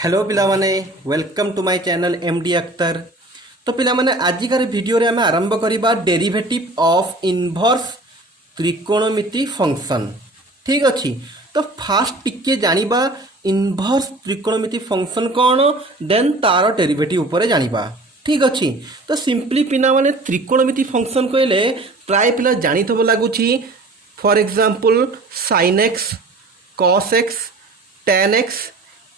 Hello पिला माने welcome to my channel MD Akhtar. तो पिला माने आजिकार वीडियो रे आमे आरंभ करिबा डेरिवेटिव ऑफ इनवर्स त्रिकोणमिति फंक्शन। ठीक अछि। तो फास्ट टिके जानिबा इनवर्स त्रिकोणमिति फंक्शन कोन, देन तार डेरिवेटिव ऊपर जानिबा। ठीक अछि। तो सिंपली पिला माने त्रिकोणमिति फंक्शन कहले प्राय पिला जानिथबो लागुछि। For example sin x cos x tan x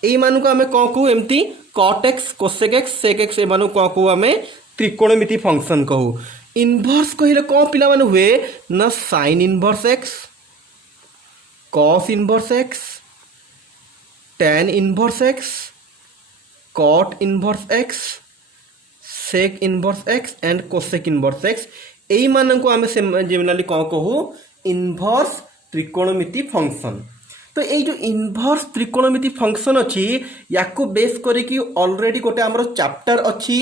এই মানুষ আমি কম কহু এমতি cot x cosec x sec x এ মানুষ কম কহু আমি ত্রিকোণমিতি ফংশন কহু। ইনভার্স কহিলে কম পিলা মানে হুয়ে না sin inverse x cos inverse x tan inverse x cot inverse x sec inverse x and cosec inverse x এই মানকু আমি জেনারেলি কম কহু ইনভার্স ত্রিকোণমিতি ফংশন। तो ये जो इनवर्स त्रिकोणमिति फंक्शन अच्छी या बेस करी ऑलरेडी गोटे आमर चैप्टर अच्छी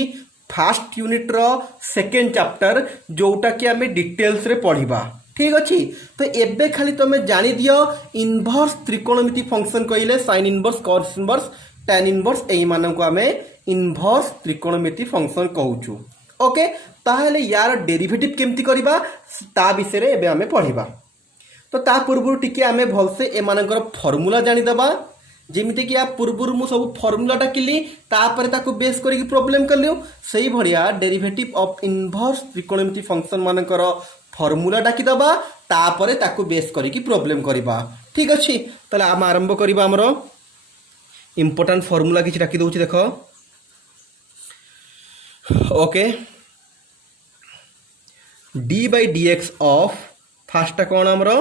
फास्ट यूनिट रो सेकेंड चैप्टर जोटा कि आम डिटेल्स रे पढ़ा। ठीक अच्छे। तो एबे खाली तुम जानी दियो इनवर्स त्रिकोणमिति फंक्शन कहले sin inverse cos inverse tan inverse यही मानक आम इनवर्स त्रिकोणमिति फंक्शन कहूँ। ओके ताहले यार डेरिवेटिव केमती करबा ता विषय रे एबे आम पढ़ा। तो ता पूर्व टिके आमे भलसे एमानकर फॉर्मूला जानिदेबा। जेमिति कि आप पूर्व मु सब फॉर्मूला डाकिली तापर ताको बेस करिक प्रॉब्लम करलियो सही भरिया डेरिवेटिव ऑफ इनवर्स त्रिकोणमिति फंक्शन मानकर फॉर्मूला डाकी दबा तापर ताको बेस करिक प्रॉब्लम करबा। ठीक अछि। तले आम आरंभ करबा हमरो इंपोर्टेंट फॉर्मूला किछि डाकी दउछि देखो। Okay d by dx of first कौन हमरो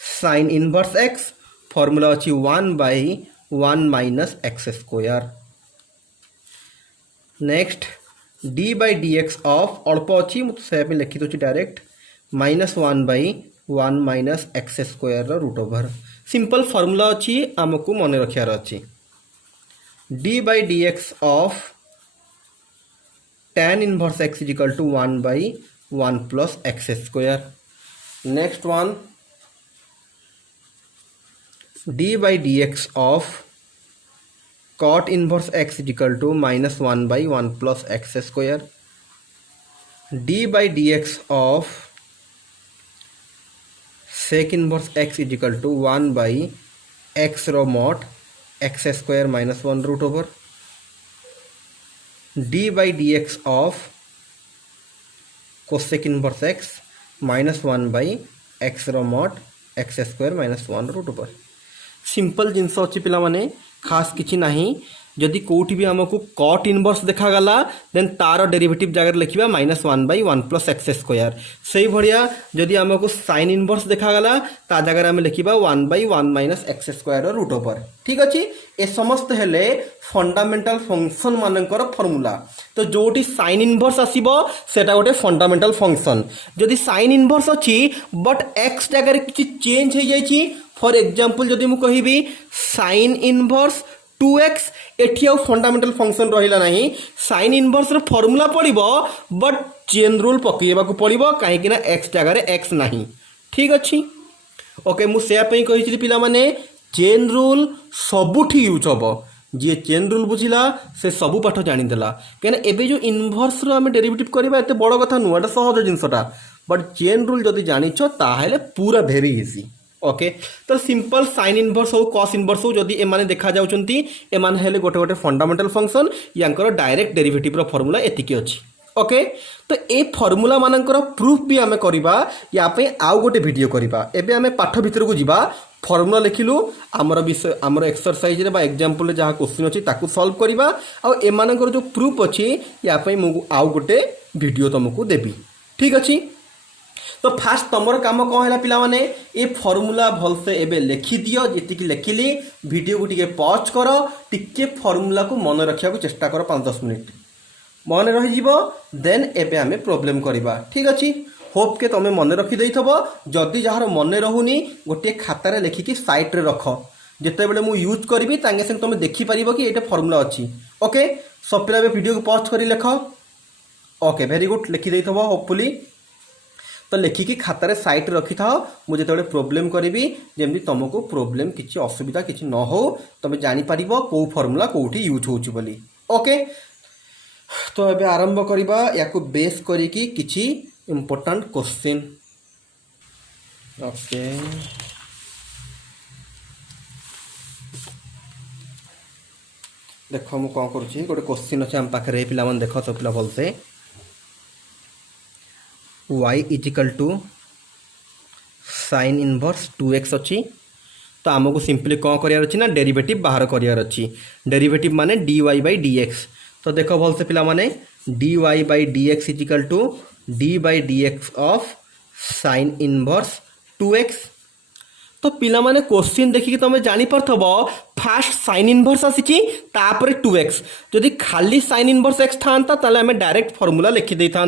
sin इनवर्स x फॉर्मूला अच्छी 1/1 minus x square. Next d by dx of अल्प अच्छी से लिखी दूसरी direct -1/1 minus x square root over. Simple formula अच्छी आमको मन रखार अच्छी d by dx of tan inverse x is equal to 1/1 plus x square. Next one d by dx of cot inverse x is equal to -1/1 plus x square। d by dx of sec inverse x is equal to 1/x rho mod x square minus 1 root over। d by dx of cosec inverse x -1/x रो mod x square -1 root over. Simple जिनस अच्छी पिला माने खास किछि नाही। जदि कोठी भी हमको cot इनवर्स देखा गला देन तार डेरिवेटिव जगह लिखिबा -1/1 प्लस एक्स स्क्वायर। सही भरिया जदि हमको sin इनवर्स देखा गला ता जगह हम लिखिबा 1/1 minus x square root over. ठीक अछि। ए समस्त हेले फंडामेंटल फंक्शन मानकर फॉर्मूला। तो जोटी sin इनवर्स आसीबो सेटा गोटे फंडामेंटल फंक्शन। जदि sin इनवर्स अछि बट x जगह किछि चेंज हो जाइछि फॉर एग्जांपल जदि मु कहिबी sin इनवर्स 2x एठी आउ फंडामेंटल फंक्शन रहिला नाही। sin इनवर्स रो फार्मूला पड़िबो बट चेन रूल पकेबा को पड़िबो काहे कि ना x जगह रे x नाही। ठीक अछि। ओके मु से पई कहिछि पिला माने चेन रूल सबुठी यूज हबो। जे चेन रूल बुझिला से सबु पाठ जानि देला। केना एबे जो इनवर्स रो हम डेरिवेटिव करबा एते बड़ कथा नु एटा सहज जिंसटा बट चेन रूल जदि जानिछो ताहेले पूरा भेरी इजी। ओके तो सिंपल sin इनवर्स हो cos इनवर्स हो जदि एमाने देखा जाउचंती एमाने हेले गोटे गोटे फंडामेंटल फंक्शन यांकर डायरेक्ट डेरिवेटिव रो फार्मूला एतिकी अछि। ओके तो ए फार्मूला मानकर प्रूफ भी आमे करिबा या पे आउ गोटे वीडियो करिबा। एबे आमे पाठ भीतर को जिबा फार्मूला लिखिलु आमर विषय आमर एक्सरसाइज रे बा एग्जांपल रे जहा क्वेश्चन अछि ताकू सॉल्व करिबा आ एमानकर जो प्रूफ अछि या पे मु आउ गोटे वीडियो तुमको देबी। ठीक अछि। तो फास्ट तुमर काम कौन है पिला माने ए फॉर्मूला भलसे एबे लिखि दियो। जेतिकी लिखिली वीडियो को टिके पॉज करो टिके फॉर्मूला को मन रखिया को चेष्टा करो 5-10 मिनिट मन रही जीवो देन एबे आमे प्रॉब्लम करिबा। ठीक अछि। होप के तमे मन रखि देइथबो। जदि जहार मन रहुनी गोटे खाता रे लिखिकी साइट रे रखो जेते बेले मु यूज करबी तांगे संग तमे देखि परिबो कि एटा फॉर्मूला अछि। ओके सब पिला वीडियो को पॉज करी लिखो। ओके वेरी गुड लिखि देइथबो होपफुली। तो लिखिकी खातार साइट रखि था मुझे जो प्रोब्लेम करी जमी तुमको प्रोब्लेम किसी असुविधा किसी न हो तुम जापर कौ फर्मूला कौटी यूज होली। ओके तो ये आरंभ करवा या बेस करिकी किसी इम्पोर्टाट क्वेश्चन। ओके देख मुझे कौन करुँची गोटे क्वेश्चन अच्छे आम पाखे पिला देख सब पिला भलसे y is equal to sine inverse 2x अच्छी तो आमको सिंपली कौन करार अच्छी ना डेरिवेटिव बाहर करार अच्छी डेरिवेटिव माने dy बाई dx तो देख भलसे पिला माने dy by dx is equal to d by dx of sine inverse 2x तो पिला माने क्वेश्चन देखिए तुम जापर फास्ट साइन इनवर्स आसी तापर 2x जदि खाली साइन इनवर्स x था आम डायरेक्ट फर्मूला लिखिदे था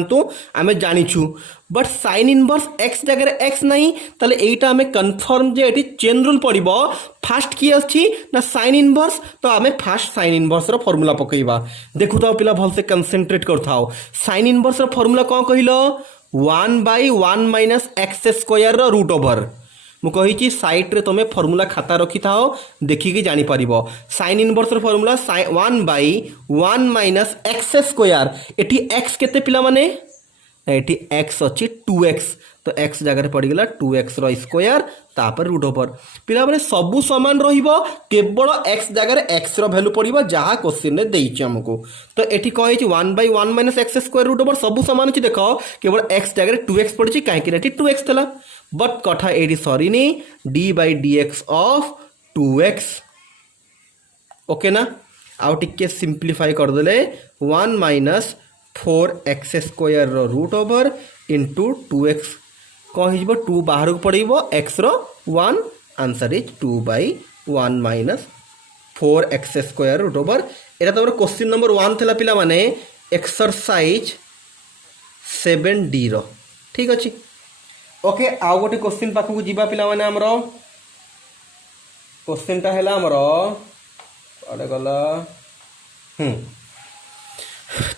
आम जाचु बट साइन इनवर्स x जगह x नहीं ताले एटा आम कन्फर्म जे एटी चेन रूल पड़ो फास्ट किए अच्छी ना साइन इनवर्स तो आम फास्ट साइन इनवर्स फर्मूला पकईवा देखु था पिला भलसे कनसेंट्रेट कर था साइन इनवर्स फर्मूला कौन कहल 1/1 minus x square root over मुझे साइट रे तुम फर्मूला खाता रखि था देखिकी जापर sine inverse formula 1/1 minus x square एटी एक्स केते पिला माने एटी एक्स अच्छी 2x तो x जगह पड़गला 2x स्क्वायर तापर रूट ओवर पिला माने सबू सामान रहिबो केवल x जगह x वैल्यू पड़ो जहाँ क्वेश्चन रे देइछि हमको तो एटी कौन 1/1 minus x square root over सबू सामान अच्छी देख केवल x जगह 2x पड़ी कहीं 2x था बट कथा एटी सरीनी d by dx of 2x okay ना आउ टिके सिंप्लीफाई करदे 1 minus 4x square root over into 2x कौन हो 2 बाहर को पड़ो x रो 1 answer is 2/1 minus 4x square root over एटा तुम क्वेश्चन नंबर 1 थला पिला माने एक्सरसाइज 7D रो ठीक अच्छे। ओके आउ गोटे क्वेश्चन पाखक जीवा पिला माने हमरो क्वेश्चन टा हैला हमरो अरे गला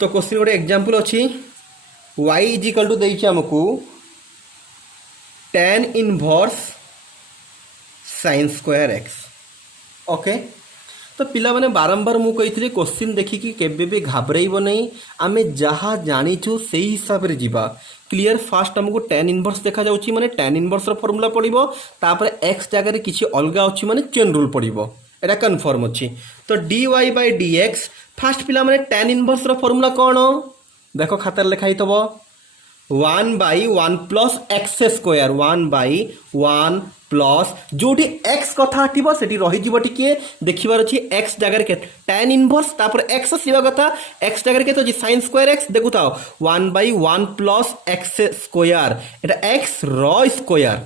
तो क्वेश्चन गोटे एग्जांपल अछि y इजिकल टू देइछि हमकु tan inverse sin square x okay तो पिला माने बारंबार मु कही क्वेश्चन देखिकी केबे भी घाबरेइबो नहीं आमे जहाँ जानिछु सेही हिसाब रे जीवा क्लियर फास्ट हमको tan इनवर्स देखा जाउछि माने tan इनवर्स रो फॉर्मूला पड़िबो तापर x जगह किछि अलगा अछि माने चेन रूल पड़िबो एटा कन्फर्म अछि तो dy बाय dx फास्ट पिला माने tan इनवर्स रो फॉर्मूला कोन देखो खातार लिखाई तबो 1/1 प्लस एक्स स्क्वायर 1/1 प्लस जोटी x कथा आटिबो सेठी रही जीवो टिके देखिबार अछि x जगह के tan इनवर्स तापर x आसीबा कथा x जगह के तो sin स्क्वायर x देखु थाओ 1/1 प्लस एक्स स्क्वायर एटा x रो स्क्वायर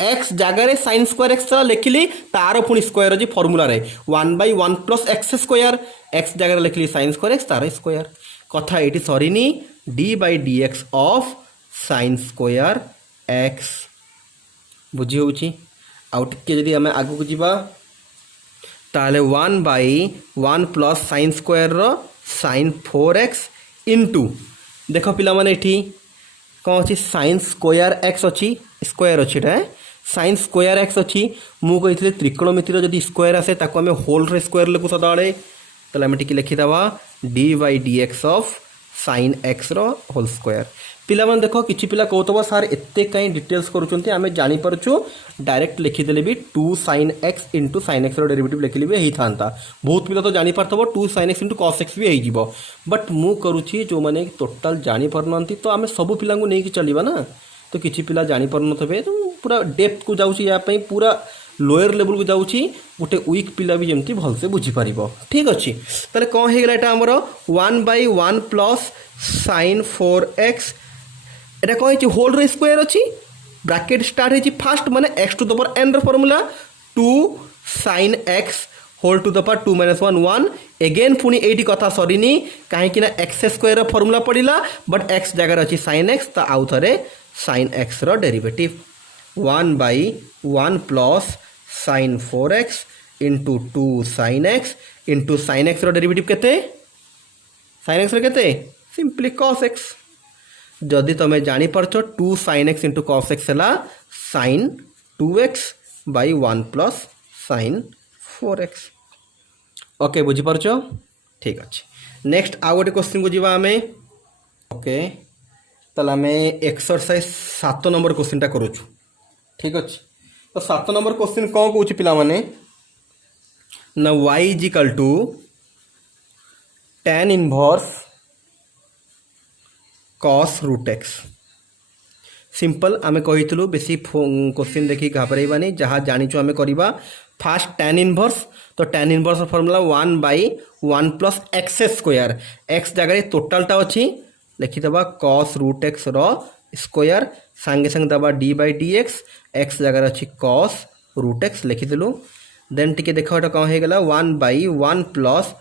x जगह sin स्क्वायर x लिखिली तार पुनी स्क्वायर अछि फार्मूला रे 1/1 प्लस एक्स स्क्वायर x जगह लिखिली sin स्क्वायर x तार स्क्वायर कथा एटी सरीनी d by dx of sin square x बुझी होउची आउ टिके जदि आमे आगु को जीवा ताले 1/1 plus sin square rho sin 4x into देखो पिला माने एठी कौन अछि sin स्क्वायर x अछि स्क्वायर अछि रे sin स्क्वायर x अछि मु कहितले त्रिकोणमिति रो जदि स्क्वायर आसे ताको आमे होल रे स्क्वायर लेकु सदाळे तले आमे टिके लिखि दवा d by dx of sin x रो होल स्क्वायर पिला मन देखो किछि पिला कहतबो सर एत्ते कहीं डिटेल्स करूचंती आमे जानि परछु डायरेक्ट लिखि देले भी 2 sin x into sin x रो डेरिवेटिव लिखिले भी हेई थांता बहुत पिला तो जानि परतबो 2 sin x into cos x भी हेई जीवो बट मु करूछि जो माने टोटल जानि परनंती तो आमे सब पिला को नेकी चलीबा ना तो किछि पिला जानि परनथबे तो पूरा डेप्थ को जाउछि या पई पूरा लोअर लेवल को जाउछि गोटे वीक पिला भी जेमती भल से बुझी पारिबो ठीक अछि ताले कोन हे गेला एटा हमरो 1/1 प्लस sin 4x एटा कोन छि होल रे स्क्वायर अछि ब्रैकेट स्टार्ट हे छि फर्स्ट माने x to the power n रो formula 2 sin x whole to the power 2 - 1 1 again पुनी एटी कथा सरीनी काहे कि ना x स्क्वायर रो फार्मूला पडिला बट x जगह अछि sin x त आउ थरे sin x रो derivative 1/1 plus sin 4x into 2 sin x into sin x रो डेरिवेटिव केते sin x रो केते सिंपली cos x जदि तुम्हें जानीपारच 2 sin x into cos x है sin 2x by 1 plus sin 4x। Okay बुझीपारच ठीक अच्छे। नेक्स्ट आउ गोटे क्वेश्चन को जीवा आमे। ओके ताले आमे एक्सरसाइज 7 नंबर क्वेश्चन टा करूछु ठीक अच्छे। तो 7 नंबर क्वेश्चन कौन कहूँ पिला माने ना y is equal to tan inverse cos root x। Simple आमे कहितलु बेसी क्वेश्चन देखि घाबरेबानी जहाँ जानिछु आमे करिबा। फास्ट tan इनवर्स तो tan inverse formula 1 by 1 plus x square x जगह टोटालटा अच्छी लिखिदेबा cos रूट एक्स रो स्क्वायर सांगे सांगे दबा d बाय डी एक्स जगह अच्छी cos रूट एक्स लिखिदेलु। देन टिके देख एटा कौन हो गला 1 by 1 plus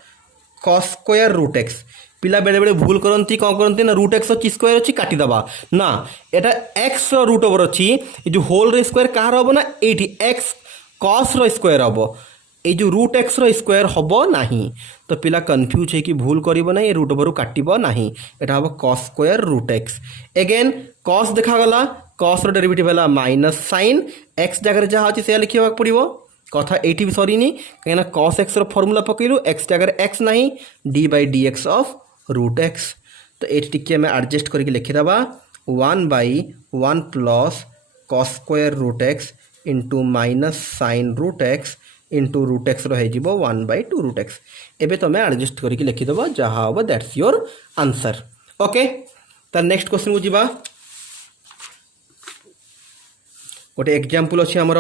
cos square root x. पिला बेले बेले भूल करती कौन करती ना रूट एक्स अच्छी स्क्वायर अच्छी काटिदेबा ना एटा एक्स रूट ओवर अच्छी जो होल स्क्वायर कहार हम ना ये एक्स cos रो स्क्वायर हम ये जो रूट एक्स रो स्क्वायर हम ना तो पिला कन्फ्यूज है कि भूल करिबो ना ये रूट ओवर काटिबो ना एटा हम cos square root x. Again cos देखागला cos रो डेरिवेटिव है माइनस साइन एक्स जगह जहाँ अच्छी से लिखा पड़ो कथा ये भी सरीनी कहीं cos एक्स रो फॉर्मूला पकईलु एक्स जगह एक्स ना d by d x of root x. तो ये टिके आम एडजस्ट करके लिखिदेबा 1 by 1 plus cos square root x into minus sine root x into root x रहीजिबो 1 बाय 2 रूट एक्स। एबे तुम एडजस्ट करके लिखिदेब जहाँ हम दैट्स योर आंसर। ओके तार नेक्स्ट क्वेश्चन को जीवा। गोटे एग्जांपल अच्छी आमर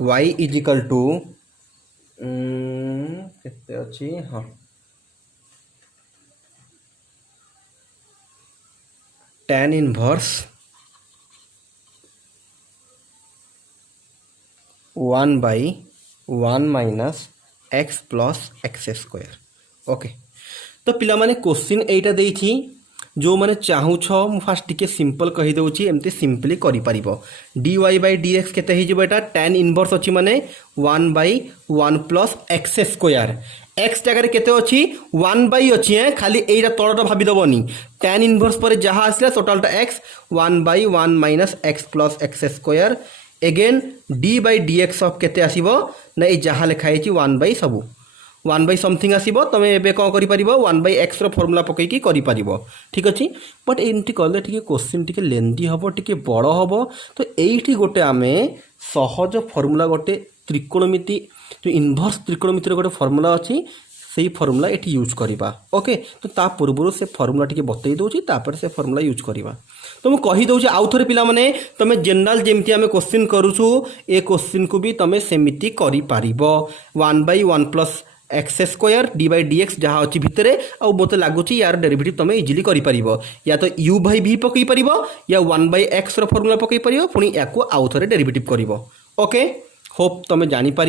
y इज इक्वल टू केते अच्छी हाँ tan inverse 1 by 1 minus x plus x square. Okay तो पिला माने क्वेश्चन एटा देइथि जो मैंने चाहूछ मु फास्ट टिके सिंपल कही दउछि एमती सिंपली करि परिबो। dy बाय dx केते हे जिवो एटा tan इनवर्स अछि माने 1 by 1 plus x square x जगह केते अछि 1 बाय अछि खाली एटा तळटा भाबी दबनी tan इनवर्स पर जहाँ आसला टोटलटा x 1 by 1 minus x plus x square. Again d by dx of केते आसीबो ना ए जहाँ लिखा है 1 बाय सबू 1 बाय समथिंग आसीबो तमे एबे कौन करि परिबो 1 बाय एक्स रो फॉर्मूला पकई की करि परिबो ठीक अछि। बट एमती कले टिके क्वेश्चन टिके लेंदी हबो टिके बड़ हबो तो एठी गोटे आमे सहज फॉर्मूला गोटे त्रिकोणमिति जो इनवर्स त्रिकोणमिति रो गोटे फॉर्मूला अछि सेही फॉर्मूला एठी यूज करिबा। ओके तो ता पूर्वरु से फॉर्मूला टिके बतई दोछि तापर से फॉर्मूला यूज करिबा। तो मु कहि दउछि आउ थरे पिला माने तमे जनरल जेमती आमे क्वेश्चन करूछु ए क्वेश्चन को भी तमे सेमिति करि पारिबो 1 by 1 plus x square d by d x जहाँ अच्छी भितर आउ मत लगुच यार डेरिवेटिव तुम इजिली कर या तो यू बाय भी पकई पार या 1 बाय एक्स रो फॉर्मूला पकई पार पुणी या आउ थे डेरिवेटिव कर। ओके होप तुम जापर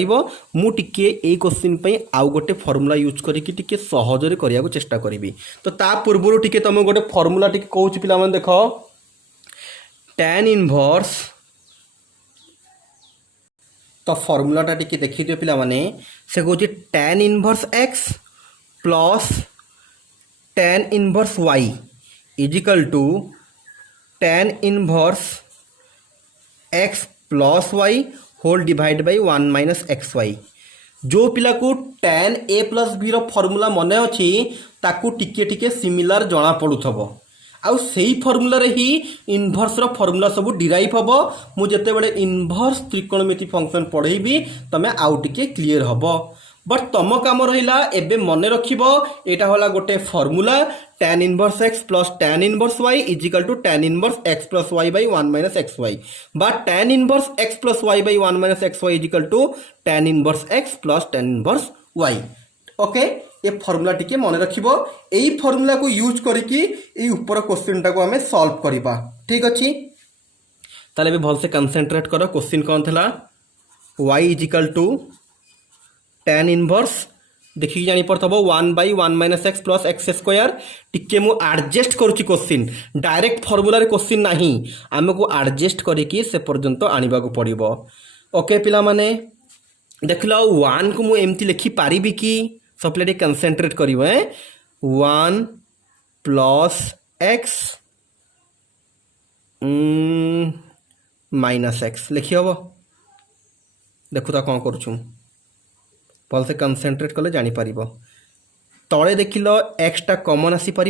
मु टिके ए क्वेश्चन पे आउ गोटे फॉर्मूला यूज करके टिके सहजरे करने को चेष्टा करी। तो ता पूर्व टिके तुम गोटे फॉर्मूला टिके कहूँ पिला माने देख tan इनवर्स तो फॉर्मूलाटा टिके देखी दियो पिला माने से कहूँ tan inverse x plus tan inverse y is equal to tan inverse x plus y whole divide by 1 minus x y. जो पिला को tan a प्लस b रो फॉर्मूला मन अच्छी ताकू टिके टिके सिमिलर जना पड़ुथबो आउ सेही फॉर्मूला रे ही इनवर्स रो फॉर्मूला सब डिराइव हबो। मु जते बेले इनवर्स त्रिकोणमिति फंक्शन पढ़ेबी तमे आउ टिके क्लियर हबो। बट तुम काम रहिला एबे मने रखिबो एटा होला गोटे formula tan inverse x plus tan inverse y is equal to tan inverse x plus y by 1 minus x y. But tan inverse x plus y by 1 minus x y is equal to tan inverse x plus tan inverse y। Okay ये formula टिके मन रखिबो एई formula को use करिकी एई ऊपर question टा को हमें solve करिबा ठीक अछि। ताले बे भल से कंसंट्रेट करो क्वेश्चन कोन थला y is equal to tan inverse देखिए जानी पड़थबो 1 by 1 minus x plus x square टिके मु एडजस्ट करूची क्वेश्चन डायरेक्ट फॉर्मूला रे क्वेश्चन नाही हमको एडजस्ट करिकी से पर्यंत आनिबा को पड़िबो। ओके पिला माने देखलो 1 को मु एमती लिखि पारिबी कि सब प्लेट कंसंट्रेट करिवो 1 प्लस एक्स माइनस एक्स लिखी हम देखु तो कौन करूँ भलसे कनसेंट्रेट कले जापर तले देख लो एक्सटा कमन आसीपर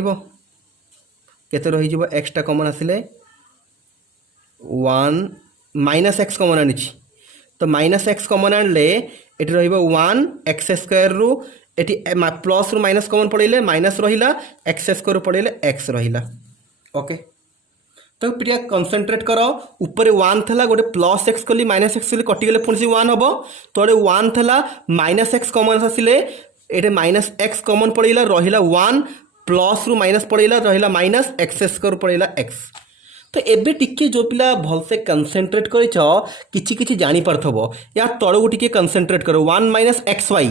केते रही एक्सटा कमन आसिले 1 माइनस एक्स कमन आनी तो माइनस एक्स कमन आणले एटी रहिबो 1 एक्स स्क्वायर रु एटी प्लस रु माइनस कमन पड़े माइनस रहिला एक्स स्क्वायर पड़े एक्स रहिला ओके। तो पिटिया कनसेंट्रेट कर ऊपर 1 थला गोटे प्लस एक्स कली माइनस एक्स कली कटिगले पुणी 1 हम तले 1 थला माइनस एक्स कमन आसिले एटे माइनस एक्स कमन पड़ेला रहिला 1 प्लस रु माइनस पड़ेला रहिला माइनस एक्स स्क्वायर पड़ेला एक्स। तो एबे टिके जो पिला भलसे कनसेंट्रेट कर किछि किछि जानी पारथबो या तळगु टिके कनसेंट्रेट करो 1 minus x y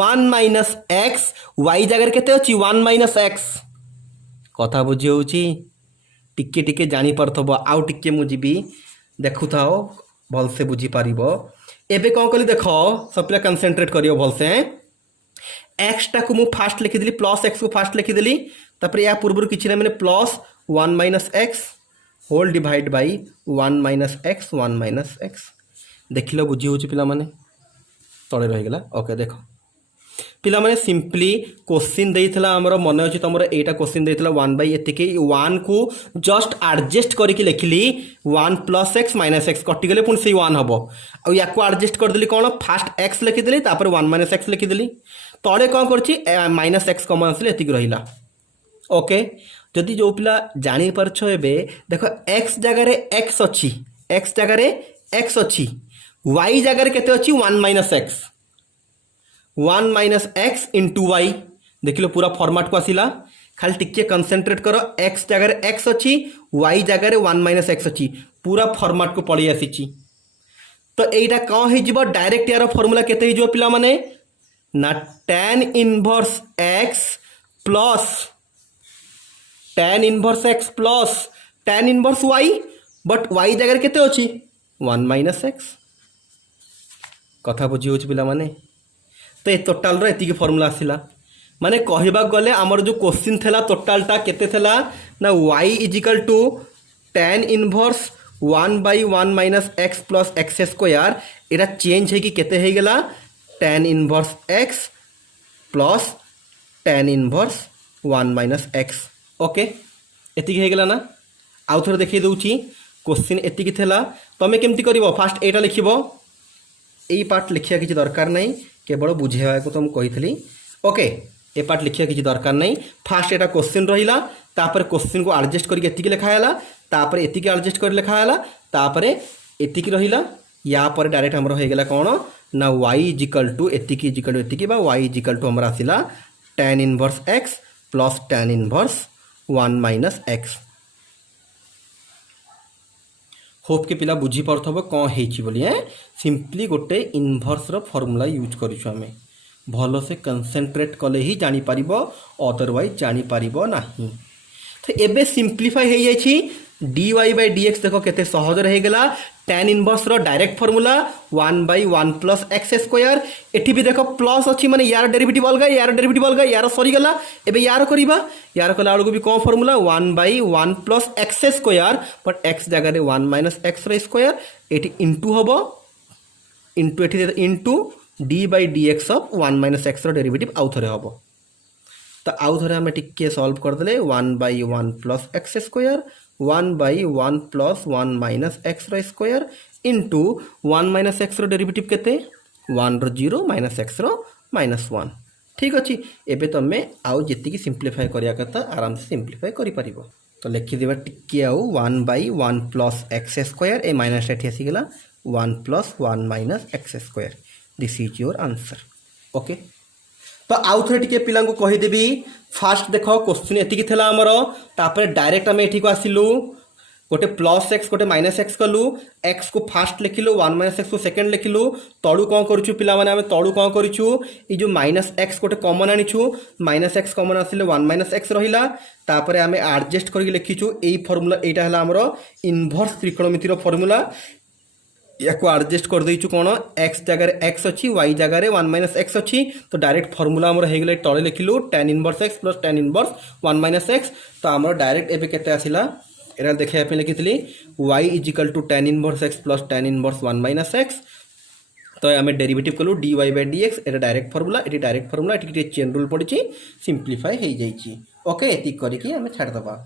1 minus x y जगह केते अछि 1 माइनस एक्स कथा बुझी होउची टिके टिके जानी पारथबो आउ टिके मु जीबी देखु थाओ भलसे बुझी पारिबो। एबे कोन कली देखो सब पिला कनसेंट्रेट करियो भलसे एक्स टा को मु फास्ट लिखि देली प्लस एक्स को फास्ट लिखि देली तापर या पूर्व किछि ना माने plus 1 minus x whole divide by 1 minus x 1 minus x देख लो बुझी हो पिला माने तले रहीगला ओके। देख पिला माने सिंपली क्वेश्चन देइथला हमर मन अछि तमर एटा क्वेश्चन देइथला 1 बाई एतिके 1 को जस्ट एडजस्ट करके लिखली 1 प्लस एक्स माइनस एक्स कटि गले पुन से 1 हबो आ या को एडजस्ट कर देली कोन फास्ट एक्स लिखि देली तापर 1 माइनस एक्स लिखि देली तले कोन करछि माइनस एक्स कमन आसले एतिक रहिला ओके। जदि जो पिला जानी पारछ एबे देखो एक्स जगह एक्स अच्छी एक्स जगह एक्स अच्छी वाई जगह केते अच्छी 1 minus x 1 minus x into y देख लो पूरा फॉर्मेट को आसिला खाली टिके कनसेंट्रेट करो एक्स जगह एक्स अच्छी वाई जगह 1 माइनस एक्स अच्छी पूरा फॉर्मेट को पड़ी आसी तो एटा कौन हो डायरेक्ट यार फॉर्मूला केते हो पिला माने ना tan inverse x plus tan inverse x plus tan inverse y but y जगह केते अछि 1 माइनस एक्स कथा बुझी हो पिला माने तो ये टोटाल रो एतिकी फॉर्मूला आसिला माने कहबा गले हमर जो क्वेश्चन थेला टोटालटा केते थेला ना y is equal to tan inverse 1 by 1 minus x plus x square एटा चेंज है कि केते हे गेला tan inverse x plus tan inverse 1 minus x okay एतिकी हे गेला ना आउ थोड़े देखि दउची क्वेश्चन एतिकी थेला तमे केमती करिवो फास्ट एटा लिखिबो एई पार्ट लिखिया किछि दरकार नै केवल बुझेवा को तुम कही ओके ए पार्ट लिखिया किछि दरकार नै फास्ट एटा क्वेश्चन रहिला तापर क्वेश्चन को एडजस्ट करके एतिकी लिखायला तापर एतिकी एडजस्ट कर लिखायला तापर एतिकी रहिला या पर डायरेक्ट हमर हो गेला कोन ना y इज इक्वल टू एतिकी बा y इज इक्वल टू हमर आसिला tan inverse x plus tan inverse 1 minus x hope के पिला बुझी पारथबो कौन हेछि बोली सिंपली गोटे इनवर्स रो फार्मूला यूज करिछु हमें भलो से कंसंट्रेट कले ही जानी पारिबो अदरवाइज जानी पारिबो नाही। तो एबे सिंपलीफाई हे जाइछि dy बाय dx देखो केते सहज रह गेला tan इनवर्स रो direct formula 1 by 1 plus x square एठी भी देखो प्लस अछि माने यार डेरिवेटिव अलगा यार सरी गला एबे यार करिबा यार कला आलगु भी कोन formula 1 by 1 plus x square but x जगह रे 1 माइनस एक्स रो स्क्वायर एठी इनटू हबो इनटू एठी into d by dx of 1 minus x रो डेरिवेटिव आउ थरे हबो तो आउ थरे हम टिके सॉल्व कर देले 1 by 1 plus x square 1 by 1 plus 1 minus x रो स्क्वायर इंटू 1 माइनस एक्स रो डेरिवेटिव केते 1 रो 0 माइनस एक्स रो माइनस 1 ठीक अच्छी एबे तमे आउ जेतिकी सिंप्लीफाई करिया कथा आराम से सिंप्लीफाई करि परिबो। तो लिखि देबा टिके आउ 1 by 1 plus x square A minus एठी आसी गेला 1 plus 1 minus x square this is your answer okay. तो आउ थे टिके पिला को कहीदेवी फास्ट देख क्वेश्चन एतिकी थेला हमर तापर डायरेक्ट आम एठी को आसिलु गोटे प्लस एक्स गोटे माइनस एक्स कलु एक्स को फास्ट लिखिलु 1 माइनस एक्स को सेकेंड लिखिलु तळु कौन करूछु पिला माने आमे तळु कौन करूछु ई जो माइनस एक्स गोटे कॉमन आनिछु माइनस एक्स कॉमन आसिले 1 माइनस एक्स रहिला तापर आमे एडजस्ट करके लिखिछु एई फार्मूला एटा हला हमर इनवर्स त्रिकोणमिति रो फार्मूला या को एडजस्ट कर देइछु कोन x जगह x अछि y जगह 1 माइनस एक्स अछि तो डायरेक्ट फार्मूला हमर हे गेले तळे लिखिलु tan inverse x plus tan inverse 1 minus x तो हमर डायरेक्ट एबे केते आसिला एटा देखा लिखी y is equal to tan inverse x plus tan inverse 1 minus x. तो आम डेरिवेटिव कलु dy बाय dx एटा डायरेक्ट फॉर्मूला ये डायरेक्ट फॉर्मूला ये चेन रूल पड़ी सिंप्लीफाई हो जाइए। ओके ये करके आम छाड़देवा।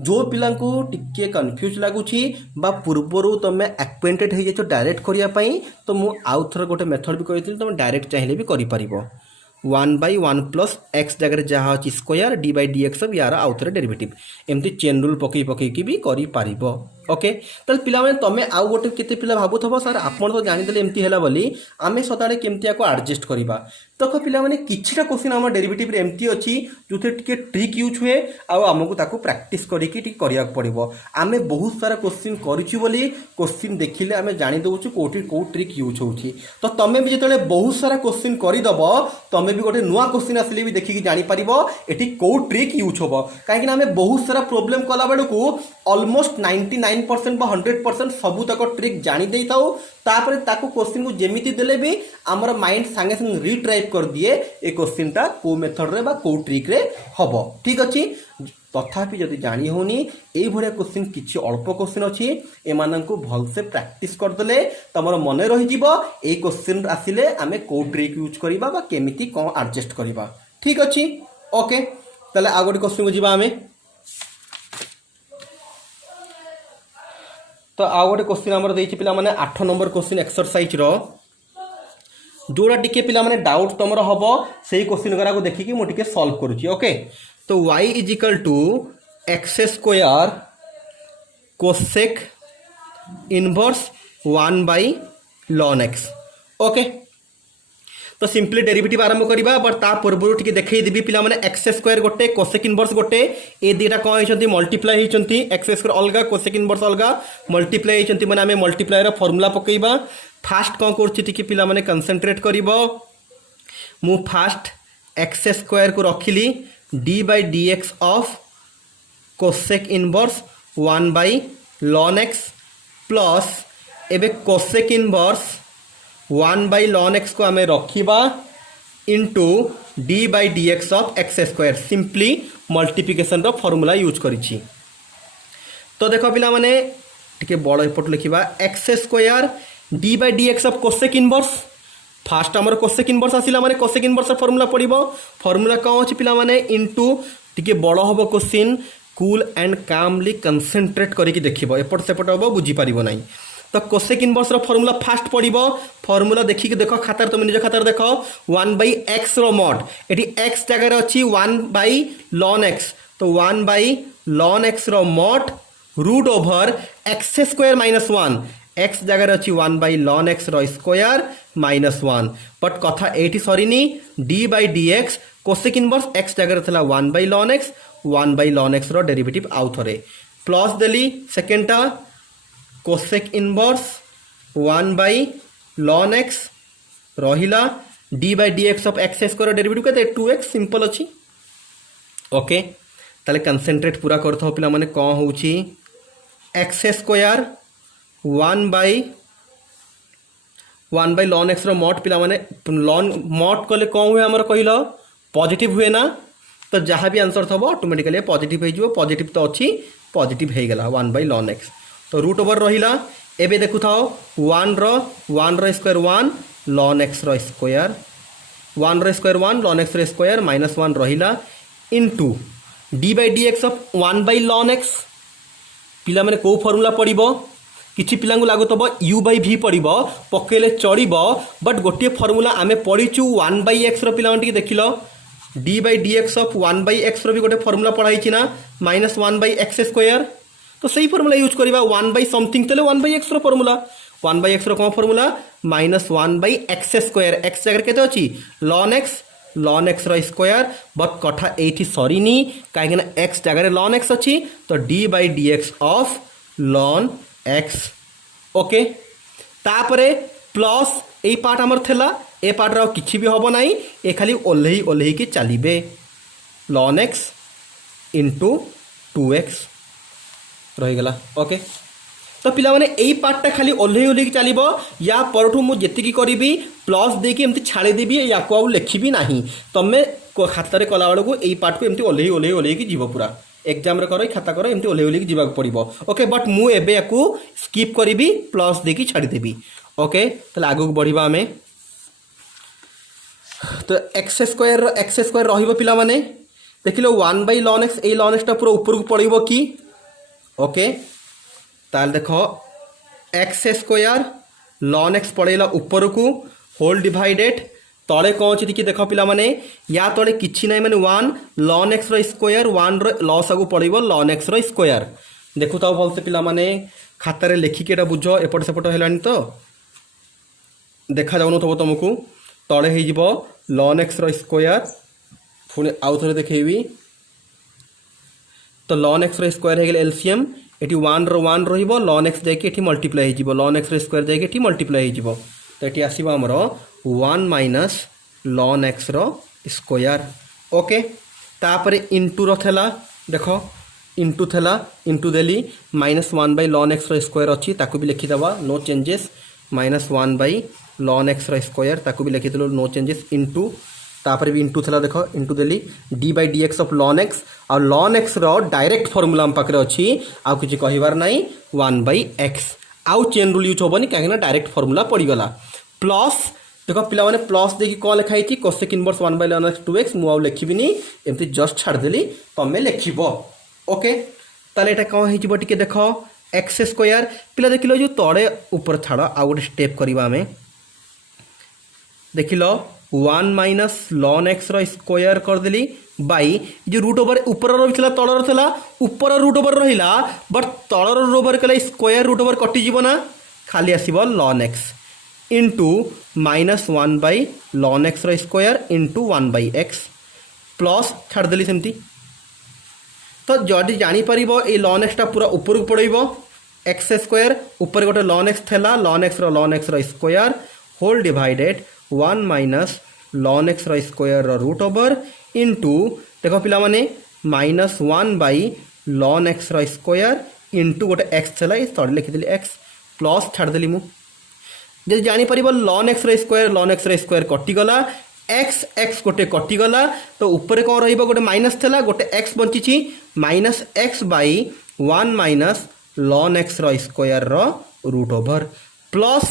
जो पिला टिके कन्फ्यूज लगुच पूर्वर तुम एक्वेंटेड हो जाइए डायरेक्ट करने तो मुझे आउ थर गोटे मेथड भी कही तुम डायरेक्ट चाहिए भी कर 1/1 प्लस एक्स जगह जहाँ अच्छी square d by d x यार आउ थे डेरिवेटिव एमती चेन रूल पकई पकईकी भी कर ओके। तो पिलाने तुम आउ गोटे केते पिला भावुव सर आप तो जानीदे एमती है बोली आम सदाबे केमती आडजस्ट करवा। तो पिलाने किछिटा क्वेश्चन आम डेरिवेटिव एमती अच्छी जो टे ट्रिक यूज हुए आमको ताकू प्रैक्टिस करने पड़ो। आम बहुत सारा क्वेश्चन करी क्वेश्चन देखिले आम जानीदे कौटी कौ ट्रिक यूज हो। तो तुम भी जो बहुत सारा क्वेश्चन करदेव तुम भी गोटे नुआ क्वेश्चन आसिले भी देखिकी जापर ये कौ ट्रिक यूज हम कहीं आम बहुत सारा प्रोब्लेम कला बेलू अलमोस्ट 99% 100% सबू तक ट्रिक जानी दे तापर ताको क्वेश्चन को जेमिति देले भी आमर माइंड सांगे संगे रिट्राइव कर दिए ए क्वेश्चन टा को मेथड रे बा को ट्रिक रे हबो। ठीक अछि तथापि जदि जानी होनी ए भरिया क्वेश्चन किछि अल्प क्वेश्चन अछि एमान को भल से प्रैक्टिस कर देले तमर मने रहि जिवो ए क्वेश्चन आसिले आमे को ट्रिक यूज करिबा बा केमिति को एडजस्ट करिबा। ठीक अछि ओके। तले आगोटी क्वेश्चन को जिबा आमे। तो आउ गोटे क्वेश्चन आमर देछि पिला माने 8 नंबर क्वेश्चन एक्सरसाइज रो जोड़ा टिके पिला माने डाउट तमर हबो सेही क्वेश्चन करा को देखि मु टिके सॉल्व करूची। ओके तो y is equal to x square cosec inverse 1/ln x। Okay तो सिंपली डेरिवेटिव आरंभ करवा बट ता पूर्व टिके देखई देबी पिला माने एक्स स्क्वायर गोटे कोसेक इनवर्स गोटे ए दुटा कौन होइछंती मल्टीप्लाई होइछंती एक्स स्क्वायर अलगा कोसेक इनवर्स अलगा मल्टीप्लाई होइछंती माने आमे मल्टीप्लाई रो फार्मूला पकेइबा। फास्ट कौन करछि टिके पिला माने कंसंट्रेट करिवो मु फास्ट एक्स स्क्वायर को रखिली d by d x of cosec inverse 1/ln x plus एबे कोसेक इनवर्स 1/ln x को आमे रखिबा into d by d x of x square simply multiplication रो फार्मूला यूज करिछि। तो देखो पिला माने टिके बड़ एपट लिखिबा x square d by d x of cosec inverse first आमर कोसेक इनवर्स आसिला माने कोसेक इनवर्स फार्मूला पड़िबो फार्मूला कौन अछि पिला माने इंटू टिके बड़ हबो question cool and calmly concentrate करिकि देखिबो एपट सेपट हबो बुझी परिबो नै। तो कोसेक इनवर्स रो फार्मूला फास्ट पड़िबो फार्मूला देखिकि देखो खातार तुम निज खातार देखो 1/x रो मॉड एटी x जगह अछि 1/ln x तो 1/ln x रो mod root over x square minus 1 x जगह अच्छी 1/ln x रो स्क्वायर माइनस 1 बट कथा एटी सरीनी d by d x cosec inverse x जगह था 1/ln x रो डेरिवेटिव आउ थे प्लस देली सेकेंडटा कोसेक इनवर्स 1/ln x रहिला d by d x of x square derivative के 2x सिंपल अच्छी। ओके ताले कंसंट्रेट पूरा करथो पिला माने कौन होउची एक्स स्क्वायर 1/ln x रो मॉड पिला माने ln मॉड कले कौन हुए हमर कहिलो पॉजिटिव हुए ना तो जहाँ भी आंसर थबो ऑटोमेटिकली पॉजिटिव हो पॉजिटिव तो अच्छी पॉजिटिव हो गला 1/ln x तो रूट ओवर रहिला एबे देखु थाओ 1 रो स्क्वायर 1 ln x रो स्क्वायर 1 रो स्क्वायर 1 ln x रो स्क्वायर माइनस 1 रहिला into d by d x of 1/ln x पिला माने को फार्मूला पड़िबो किछि पिला लागुतब u बाई v पड़िबो पकेले चढ़िबो बट गोटे फार्मूला आमे पढ़ीचु 1/x रो पिला टिके देखिलो d by d x of 1/x रो भी गोटे फार्मूला पढ़ाई ना माइनस 1/x स्क्वायर तो सही फार्मूला यूज करवा 1 समथिंग तेले 1/x रो फार्मूला 1/x रो कौन formula minus 1/x square x जगह केते अछि ln x रो स्क्वायर बट कथा एठी सरीनी कहीं एक्स जगह ln x अच्छी तो D by d x of ln x। Okay तापरे प्लस ए पार्ट आमर थेला ए पार्ट रो किछि भी होबो नाही ए खाली ओल्हेई के चलिबे ln x इंटू 2x रही गला। ओके तो पिला माने एई पार्टटा खाली ओल्हेई के चलिबो या परठू मु जेतिकी करिबी प्लस देकी एमती छाड़ी देबी या को आउ लिखिबी नाही तमे खातारे कला बेलू एई पार्ट को एमती ओल्हेई के जीवो पूरा एग्जाम रे करो खाता करो एमती ओल्हे ओल्हे जीवा पड़ो ओके बट मु एबे याकू स्किप करी प्लस देकी छाड़देवी ओके ताले आगू बढ़िबा आमे तो एक्स स्क्वायर रहिबो पिला माने देखिलो 1/ln x ए ln x टा पूरा ऊपर को पड़िबो कि ओके ताले देखो एक्स स्क्वायर ln x पड़ेला ऊपर को होल डिवाइडेड तले कौन अच्छी देखिए देख पिला माने या तले किछि नै माने 1 ln x रो स्क्वायर 1 रो लॉस आगु पड़िबो ln x रो स्क्वायर देखु ताओ बोलते पिला माने खाता रे लेखि केटा बुझो एपट सेपट हेलानी तो देखा जाउनो तो तुमको तले हे जिवो ln x रो स्क्वायर पुणी आउ थरे देखैबी तो ln x रो स्क्वायर हे गेल एलसीएम एटी 1 रो 1 रहिबो ln x जाके एटी मल्टीप्लाई हे जिवो ln x रो स्क्वायर जाके एटी मल्टीप्लाई हे जिवो तो ये आसो आमर 1 माइनस ln x रो स्क्वायर ओके तापर इंटू रो थेला देखो इंटू थेला इंटू देली -1/ln x रो स्क्वायर अच्छी ताकू भी लिखिदेवा नो चेंजेस -1/ln x रो स्क्वायर ताकू भी लिखिदेलु नो चेंजेस इंटू तापर भी इंटू थेला देखो into Delhi d/dx of ln x और ln x रो डायरेक्ट फॉर्मूला हम पाखरे अच्छी आउ किछि कहिबार नाही 1/x आउ चेन रूल यूज होबनी काहे ना डायरेक्ट फॉर्मूला पड़ी गला प्लस देखो पिला माने प्लस देखि कौन लिखाई थी cosec inverse 1/ln x 2x मु आउ लिखिबिनी एमती जस्ट छाड़ देली तमे लिखिबो ओके ताले एटा कौन हे जिवो टिके देखो एक्स स्क्वायर पिला देखिलो जो तड़े ऊपर छाड़ आउ गोटे स्टेप करबा हमें देखिलो 1 माइनस ln x रो स्क्वायर कर देली बाई जो रूट ओवर ऊपर रहिला तळर रहिला ऊपर रूट ओवर रहिला बट तळर रूट ओवर कले स्क्वायर रूट ओवर कटि जीवो ना खाली आसीबो ln x into -1/ln x रो स्क्वायर इंटू 1/x प्लस छाड़ देली सेमती तो जदि जानी परिबो ए ln x टा पूरा ऊपर को पड़इबो x स्क्वायर ऊपर गोटे ln x थेला ln x रो square whole divided 1 minus ln x रो स्क्वायर रो रूट ओवर इंटू देखो पिला माने -1/ln x रो स्क्वायर इंटू गोटे x थेला ये तळे लिखि देली x प्लस छाड़ देली मु जे जानी परिबो ln x रो स्क्वायर कटि गला x गोटे कटि गला तो ऊपर कौन रहिबो गोटे माइनस थेला गोटे x बंचिछि -x/1 minus ln x रो स्क्वायर रो रूट ओवर प्लस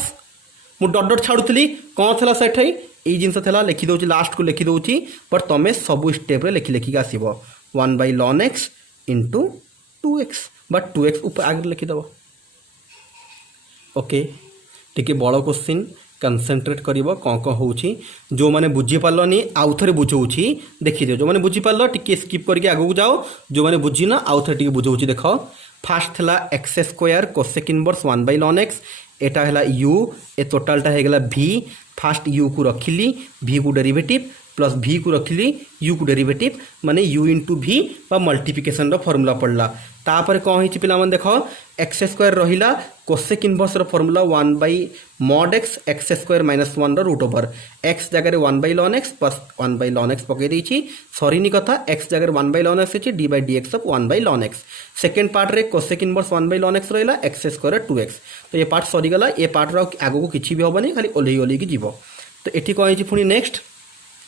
मु डट डट छाड़ुली कौन थेला सेठै एई जिंस थेला लिखि दउची लास्ट को लिखि दउची पर तमे सब स्टेप रे लिखि लिखि आसीबो 1/ln x into 2x but 2x ऊपर आगे लिखि दबो ओके टिके बड़ क्वेश्चन कनसेंट्रेट करिवो कौन कौन होउची जो माने बुझी पारलनी आउ थरे बुझौची देखि दियो जो माने बुझी पारलो टिके स्किप करके आगु जाओ जो माने बुझी ना आउ थरे टिके बुझौची देखो फास्ट थेला x square cosec inverse 1/ln x एटा है u ए टोटालटा है गला v फास्ट u को रखिली v को डेरिवेटिव प्लस v को रखिली u को डेरिवेटिव माने u इंटू v बा मल्टीप्लिकेशन रो फॉर्मूला पड़ला तापर कौन होइछि पिला मन देखो एक्स स्क्वायर रहिला कोसेक इनवर्स रो formula 1/mod x square minus 1 रो रूट ओवर x जगह 1/ln x plus 1/ln x पके देछि सॉरी नि कथा x जगह 1/ln x अछि d/dx of 1/ln x second part रे कोसेक इनवर्स 1/ln x रहिला x स्क्वायर 2x तो ये पार्ट सरी गला ये पार्ट रो आगो को किछि भी होबनी खाली ओलेई ओलेई की जीवो तो एठी कौन होइछि पुनी नेक्स्ट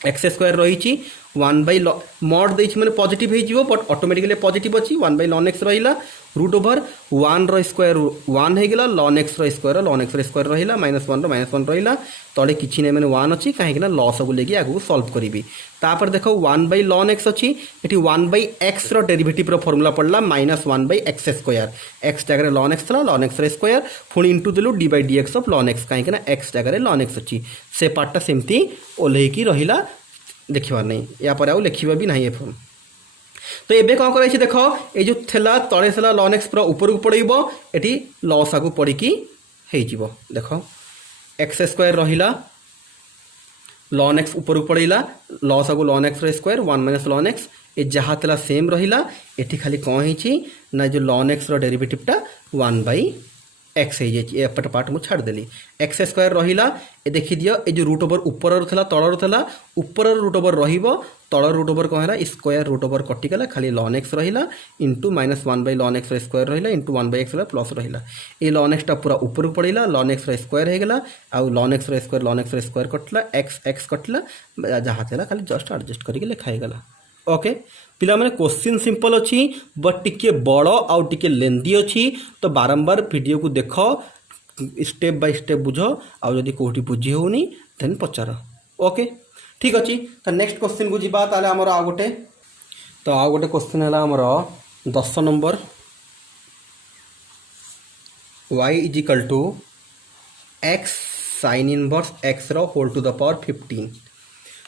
एक्स स्क्वायर रही 1/mod देछि माने पॉजिटिव हे जीवो बट ऑटोमेटिकली पॉजिटिव अछि 1/ln x रहिला रूट ओवर 1 रो स्क्वायर 1 हे गेला ln x रो स्क्वायर रहिला -1 रो -1 रहिला तळे किछि नै माने 1 अछि काहे कि ना लॉस सब लेके आगु सॉल्व करबी तापर देखो 1/ln x अछि एठी 1/x रो डेरिवेटिव रो फार्मूला पड़ला -1/x स्क्वायर x जगह ln x थला ln x रो स्क्वायर पुणी इंटू देलु d/dx ऑफ ln x काहे कि ना x जगह ln x अछि से पार्टटा सेमती ओलेई की रहिला देखिबार नै या पर आउ लिखिबा भी नाही एफम तो एबे कौन कर देख ये जो थेला तले थेला ln x पूरा ऊपर को पड़ो ये लॉस आगु पड़ी हो देख एक्स स्क्वायर रहिला ln x ऊपर को पड़ेगा लॉस आगु ln x square 1 minus ln x ये जहाँ थेला सेम रहिला एठी खाली कौन होइछि ना जो ln x रो डेरिवेटिवटा 1/x हो जाइए एपट पार्ट मुझे छाड़ देली एक्स स्क्वायर रहिला ए देखि दियो ए जो रूट ओवर ऊपर थला तळर थला ऊपर रूट ओवर रहिबो तळ रूट ओवर कौन है स्क्वायर रूट ओवर कटिगला खाली ln x रहिला इंटू -1/ln x स्क्वायर रहिला इंटू 1/x प्लस रहिला ए ln x टा पूरा ऊपर पड़ेगा ln x स्क्वायर हो गला आउ ln x स्क्वायर कटला x कटला जहाँ थेला खाली जस्ट एडजस्ट करके लिखाई गला ओके पिला माने क्वेश्चन सिंपल अच्छी बट टिके बड़ आउ टिके लेंदी अच्छी तो बारंबार वीडियो को देख स्टेप बाय स्टेप बुझ आउ जदि कोठी बुझी होनी देन पचार ओके ठीक अच्छी तो नेक्स्ट क्वेश्चन को जीवा ताले हमर आ गोटे तो आ गोटे क्वेश्चन है हमर 10 number y is equal to x sin inverse x रो होल टू द पावर 15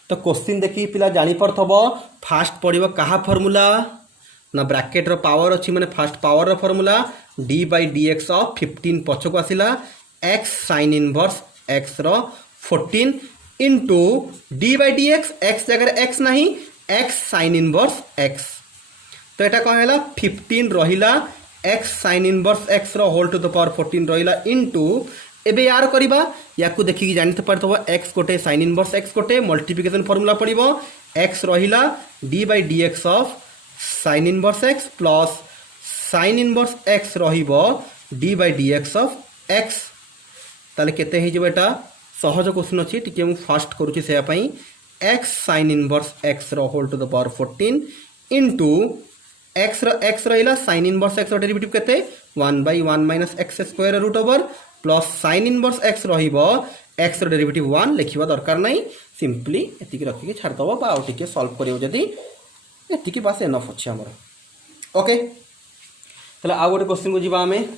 तो क्वेश्चन देखी पिला जानी परथब फास्ट पड़िबो कहा फार्मूला ना ब्रैकेट रो पावर अच्छी माने फास्ट पावर रो formula d by dx of 15 पछको आसिला x sin इनवर्स x रो 14 into d by dx x जगह x नहीं x sin इनवर्स x तो एटा कौन है 15 रहिला x sin इनवर्स x रो होल टू द पावर 14 रहिला इंटू एबे यार करिबा याकू देखि जानि त परतबो x गोटे sin इनवर्स x गोटे मल्टीप्लिकेशन फार्मूला पड़िबो x रहिला d by dx of sin inverse x plus sin inverse x रहिबो d by dx of x ताले केते हे जेबो एटा सहज क्वेश्चन अछि टिके मु फास्ट करूची से पई x sin इनवर्स x रो whole to the power 14 into x रहिला sin इनवर्स x रो डेरिवेटिव केते 1 by 1 minus x square root over plus sin inverse x रहिबो x रो डेरिवेटिव 1 लिखिबा दरकार नाही सिंपली एतिकी रखिके छाड़ दबो बा आउ टिके सॉल्व करियो जदी एतिकी बास एनफ अछि हमर ओके तले आ गोटे क्वेश्चन को जीवा हमें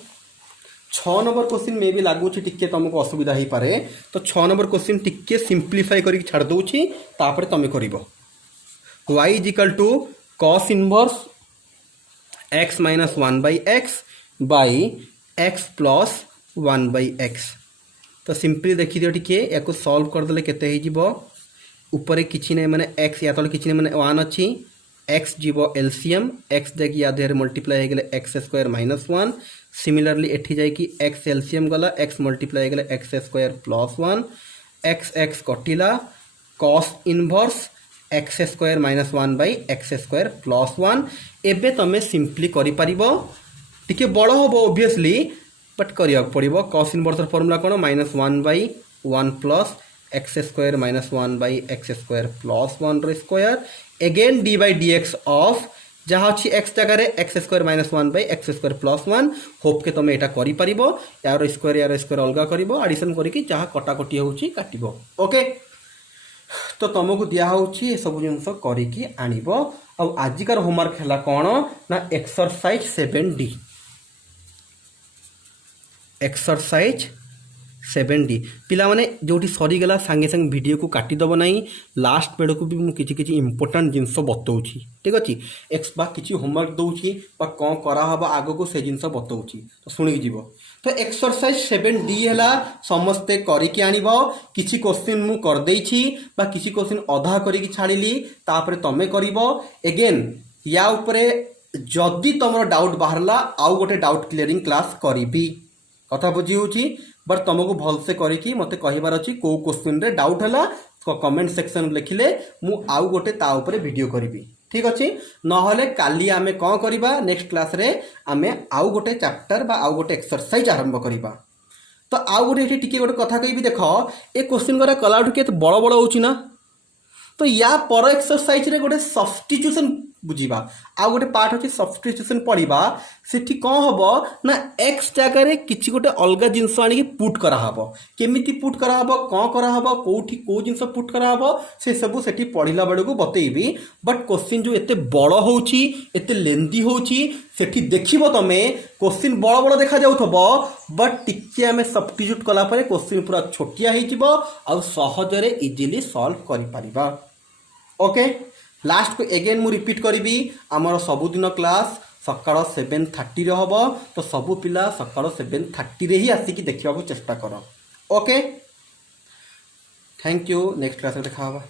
6 नंबर क्वेश्चन में भी लागू छि टिके तुमको असुविधा ही पारे तो 6 नंबर क्वेश्चन टिके सिंपलीफाई करी छाड़ दउ छि तापर तमे करिवो y is equal to cos inverse x minus 1 by x by x plus 1 by x तो सिंपली देखि दियो टिके याको सॉल्व कर देले केते हे जीवो ऊपर किछि नै माने x या तले किछि नै माने 1 अछि x जीवो एलसीएम x देखि या देर मल्टीप्लाई हे गेले x स्क्वायर माइनस 1 सिमिलरली एठी जाय कि x एलसीएम गला x मल्टीप्लाई हे गेले x square plus 1 x x कटिला cos inverse x square minus 1 by x square plus 1 एबे तमे सिंपली करि परिबो टिके बड़ होबो ऑब्वियसली बट करिया पड़िबो cos इनवर्स फार्मूला कोन minus 1 by 1 plus x square minus 1 by x square plus 1 रो square again d by dx of जहाँ अच्छी x जगह x square minus 1 by x square plus 1 hope के तुम एटा करि परिबो यार स्क्वायर अलगा करिबो एडिशन करिकि जहाँ कटाकटी होउची काटिबो ओके तो तुमको दिया होउची सब जिनस करिकि आनिबो आ आजिकार होमवर्क हैला कोन ना एक्सरसाइज 7D एक्सरसाइज 7D पिला माने जोटी सरी गला संगे संग वीडियो को काटी दबो नाही लास्ट बेड को भी मु किछि किछि इंपोर्टेंट जिंस बतौछि ठीक अछि एक्स बा किछि होमवर्क दउछि बा कोन करा हबो आगो को से जिंस बतौछि तो सुनि जीवो तो एक्सरसाइज 7D हैला समस्ते करि कि आनिबो किछि क्वेश्चन मु कर देछि बा किछि क्वेश्चन आधा करि कि छाडिली तापर तमे करिवो अगेन या ऊपर जदी तमरो डाउट बाहरला आउ गोटे डाउट क्लियरिंग क्लास करिबी कथा बुझी होछि बट तुमको भलसे करिकि मते कहिबार अछि को क्वेश्चन रे डाउट हला कमेंट सेक्शन लिखिले मु आउ गोटे ता ऊपर वीडियो करिबी ठीक अछि नहले काली आमे कोन करिबा नेक्स्ट क्लास रे आमे आउ गोटे चैप्टर बा आउ गोटे एक्सरसाइज आरंभ करिबा तो आउ गोटे एठी टिके गोटे कथा कहिबी देखो ए क्वेश्चन करा कलाउट के बड़ बड़ होउची ना तो या पर एक्सरसाइज रे गोटे सब्स्टिट्यूशन बुझीबा आ गोटे पार्ट होची सब्स्टिट्यूशन पढ़िबा सेठी कोन हबो ना x जगह रे किछि गोटे अलगा जिंस आनी पुट करा हबो केमिति पुट करा हबो कोन करा हबो कोठी को जिंस पुट करा हबो से सब सेठी पढ़िला बेडू को बतेइबी बट क्वेश्चन जो एते बड़ होउची एते लेंदी होउची सेठी देखिबो तमे क्वेश्चन बड़ बड़ देखा जाउथबो बट टिके हमें सब्स्टिट्यूट कला परे क्वेश्चन पूरा छोटिया हे जिवो आ सहज रे इजीली सॉल्व करि परिबा ओके लास्ट को अगेन मु रिपीट करी आमर सबुदिन क्लास सकाळ 7:30 रे हबो तो सबु पिला सकाळ 7:30 रे ही आसिकी देखिबा को चेष्टा करो okay thank you next class रे देखा हबा।